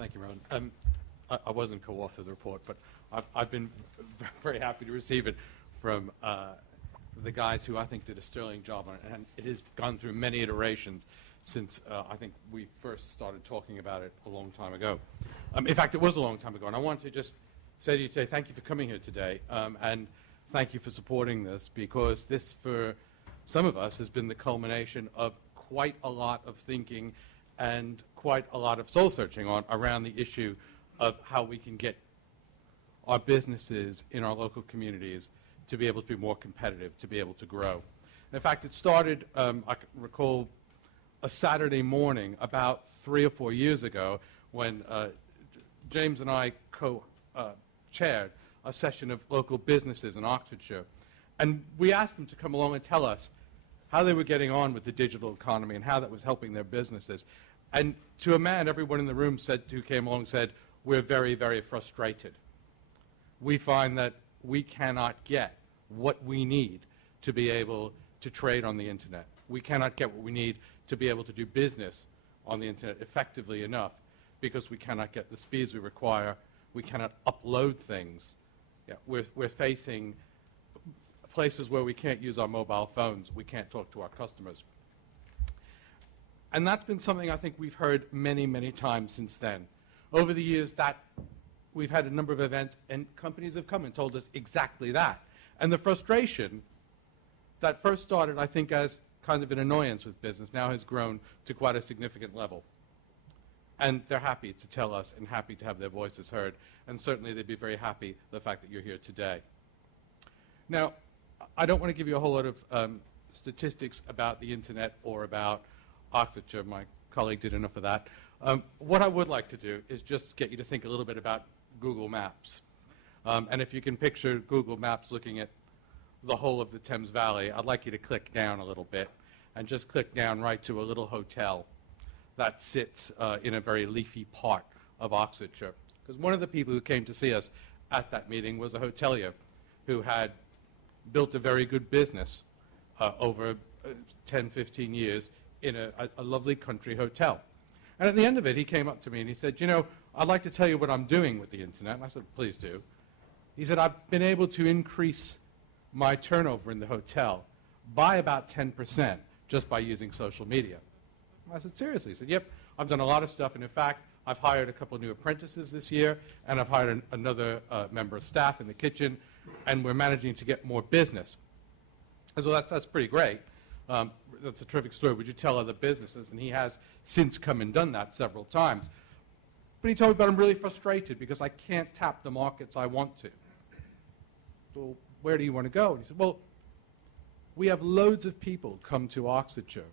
Thank you, Rowan. I wasn't co-author of the report, but I've been very happy to receive it from the guys who I think did a sterling job on it, and it has gone through many iterations since I think we first started talking about it a long time ago. In fact, it was a long time ago, and I wanted to just say to you today, thank you for coming here today, and thank you for supporting this, because this, for some of us, has been the culmination of quite a lot of thinking and quite a lot of soul-searching around the issue of how we can get our businesses in our local communities to be able to be more competitive, to be able to grow. And in fact, it started, I can recall, a Saturday morning about 3 or 4 years ago when James and I co-chaired a session of local businesses in Oxfordshire. And we asked them to come along and tell us how they were getting on with the digital economy and how that was helping their businesses. And to a man, everyone in the room who came along said, we're very, very frustrated. We find that we cannot get what we need to be able to trade on the internet. We cannot get what we need to be able to do business on the internet effectively enough because we cannot get the speeds we require. We cannot upload things. Yeah, we're facing places where we can't use our mobile phones. We can't talk to our customers. And that's been something I think we've heard many, many times since then. Over the years, we've had a number of events, and companies have come and told us exactly that. And the frustration that first started, I think, as kind of an annoyance with business now has grown to quite a significant level. And they're happy to tell us and happy to have their voices heard. And certainly they'd be very happy the fact that you're here today. Now, I don't want to give you a whole lot of statistics about the internet or about Oxfordshire. My colleague did enough of that. What I would like to do is just get you to think a little bit about Google Maps. And if you can picture Google Maps looking at the whole of the Thames Valley, I'd like you to click down a little bit and just click down right to a little hotel that sits in a very leafy part of Oxfordshire. Because one of the people who came to see us at that meeting was a hotelier who had built a very good business over 10, 15 years in a lovely country hotel. And at the end of it, he came up to me and he said, you know, I'd like to tell you what I'm doing with the internet. And I said, please do. He said, I've been able to increase my turnover in the hotel by about 10% just by using social media. I said, seriously? He said, yep, I've done a lot of stuff, and in fact, I've hired a couple of new apprentices this year, and I've hired another member of staff in the kitchen, and we're managing to get more business. I said, well, that's pretty great. That's a terrific story. Would you tell other businesses? And he has since come and done that several times. But he told me, but I'm really frustrated because I can't tap the markets I want to. Well, where do you want to go? And he said, well, we have loads of people come to Oxfordshire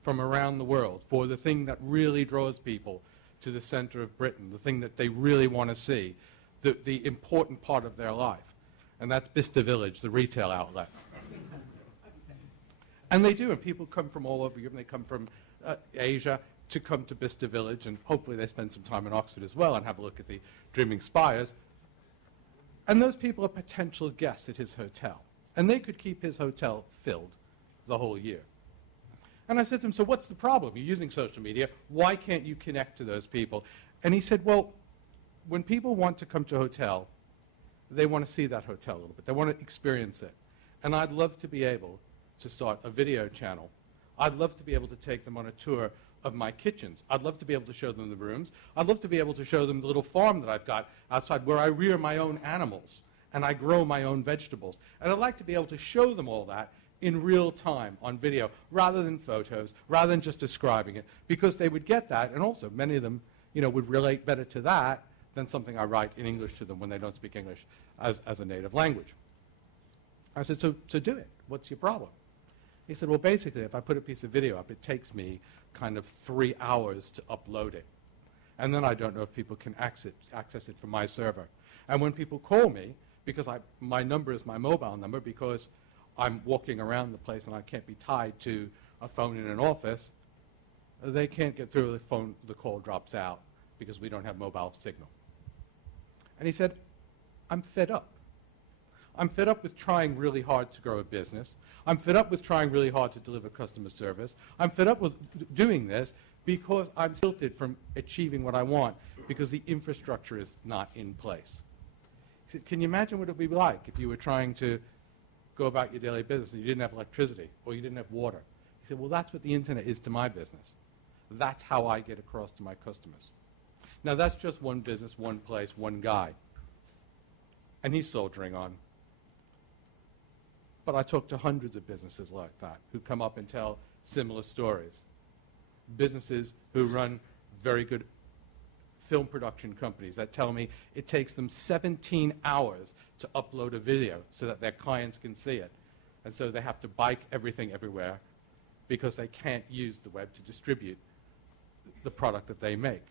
from around the world for the thing that really draws people to the center of Britain, the thing that they really want to see, the important part of their life. And that's Bicester Village, the retail outlet. And they do, and people come from all over Europe, and they come from Asia to come to Bicester Village, and hopefully they spend some time in Oxford as well and have a look at the Dreaming Spires. And those people are potential guests at his hotel. And they could keep his hotel filled the whole year. And I said to him, so what's the problem? You're using social media. Why can't you connect to those people? And he said, well, when people want to come to a hotel, they want to see that hotel a little bit. They want to experience it. And I'd love to be able to start a video channel. I'd love to be able to take them on a tour of my kitchens. I'd love to be able to show them the rooms. I'd love to be able to show them the little farm that I've got outside where I rear my own animals and I grow my own vegetables. And I'd like to be able to show them all that in real time on video rather than photos, rather than just describing it, because they would get that, and also many of them, you know, would relate better to that than something I write in English to them when they don't speak English as a native language. I said, so do it. What's your problem? He said, well, basically, if I put a piece of video up, it takes me kind of 3 hours to upload it. And then I don't know if people can access it from my server. And when people call me, because my number is my mobile number, because I'm walking around the place and I can't be tied to a phone in an office, they can't get through the phone, the call drops out because we don't have mobile signal. And he said, I'm fed up. I'm fed up with trying really hard to grow a business. I'm fed up with trying really hard to deliver customer service. I'm fed up with doing this because I'm stilted from achieving what I want because the infrastructure is not in place. He said, can you imagine what it would be like if you were trying to go about your daily business and you didn't have electricity or you didn't have water? He said, well, that's what the internet is to my business. That's how I get across to my customers. Now, that's just one business, one place, one guy. And he's soldiering on. But I talk to hundreds of businesses like that who come up and tell similar stories. Businesses who run very good film production companies that tell me it takes them 17 hours to upload a video so that their clients can see it. And so they have to bike everything everywhere because they can't use the web to distribute the product that they make.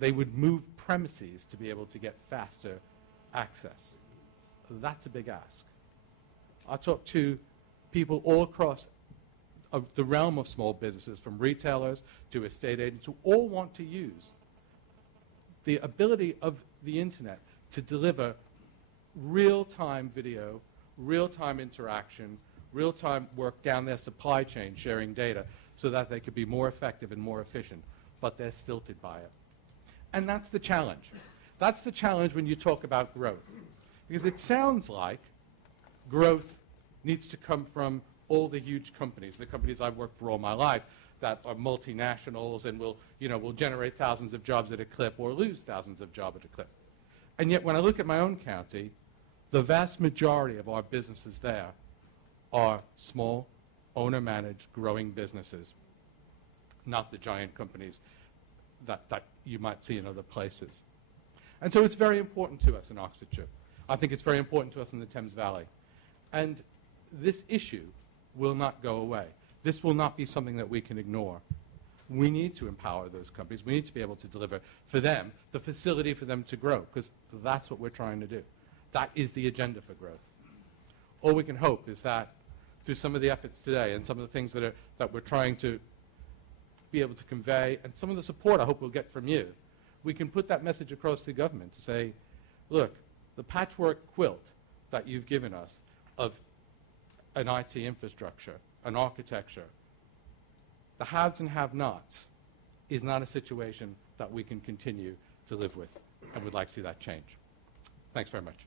They would move premises to be able to get faster access. That's a big ask. I talk to people all across the realm of small businesses, from retailers to estate agents, who all want to use the ability of the internet to deliver real-time video, real-time interaction, real-time work down their supply chain, sharing data, so that they could be more effective and more efficient, but they're stilted by it. And that's the challenge. That's the challenge when you talk about growth. Because it sounds like growth needs to come from all the huge companies, the companies I've worked for all my life, that are multinationals and will generate thousands of jobs at a clip or lose thousands of jobs at a clip. And yet when I look at my own county, the vast majority of our businesses there are small, owner-managed, growing businesses, not the giant companies that you might see in other places. And so it's very important to us in Oxfordshire. I think it's very important to us in the Thames Valley. And this issue will not go away. This will not be something that we can ignore. We need to empower those companies. We need to be able to deliver for them the facility for them to grow, because that's what we're trying to do. That is the agenda for growth. All we can hope is that through some of the efforts today and some of the things that we're trying to be able to convey, and some of the support I hope we'll get from you, we can put that message across to government to say, look, the patchwork quilt that you've given us of an IT infrastructure, an architecture, the haves and have-nots is not a situation that we can continue to live with, and we'd like to see that change. Thanks very much.